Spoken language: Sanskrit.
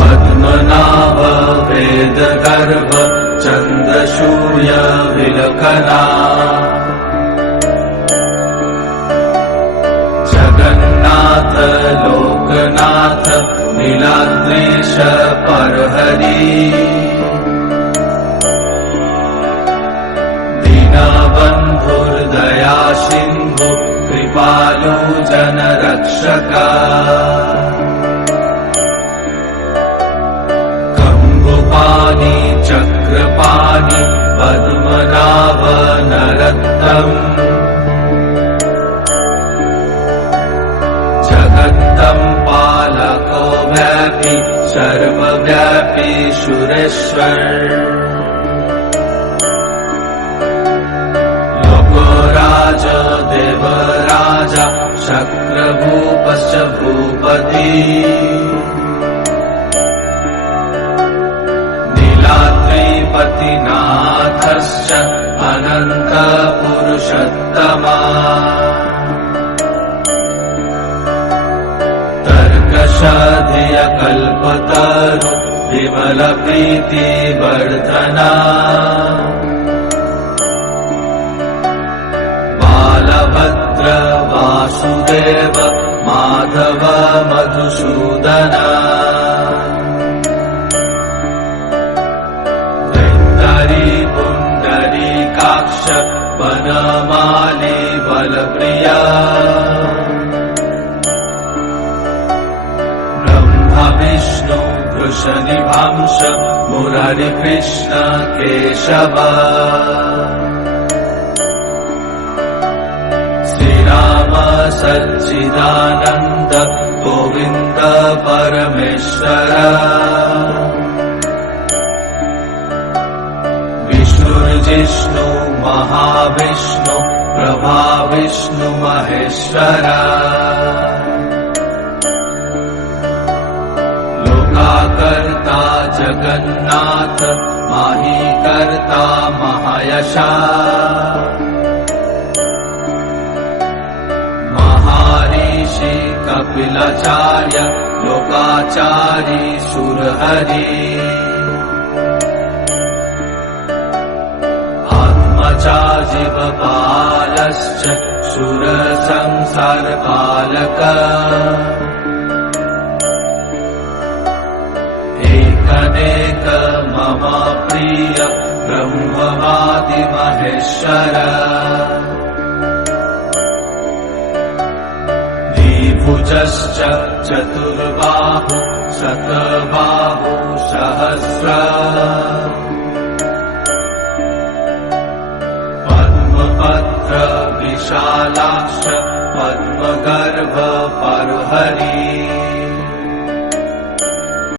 पद्मनाभ वेदगर्भ चन्द्रशूय विलखना जगन्नाथ लोकनाथ नीलाद्रीश परहरि दीनबन्धुर्दया सिन्धु कृपालु जनरक्षका कम्बुपाणि चक्रपाणि पद्मनाभ नरोत्तम जगत्तं पालको व्यापी सर्वव्यापी सुरेश्वर लोकराज देवराजा शक्रभूपश्च भूपति नीलाद्रिपतिनाथश्च अनन्त पुरुषोत्तमा तर्कशधिय कल्पतरु विमल प्रीति वर्धना बालभद्र वासुदेव माधव मधुसूदना धैर्धरी पुण्डरीकाक्ष वनमाली बलप्रिया विष्णु वृषनिभांश मुरारी कृष्ण केशव श्रीराम सच्चिदानन्द गोविन्द परमेश्वर विष्णुर्जिष्णु महाविष्णु प्रभा विष्णु महेश्वर कर्ता जगन्नाथ माही कर्ता महायशा महर्षि कपिलाचार्य लोकाचारी सुरहरि आत्मजा जीवपालश्च सुरसंसारपालक अनेक मम प्रिय ब्रह्मवादि महेश्वर द्विभुजश्च चतुर्बाहु शतबाहु सहस्र पद्मपत्र विशालाक्ष पद्मगर्भ परहरि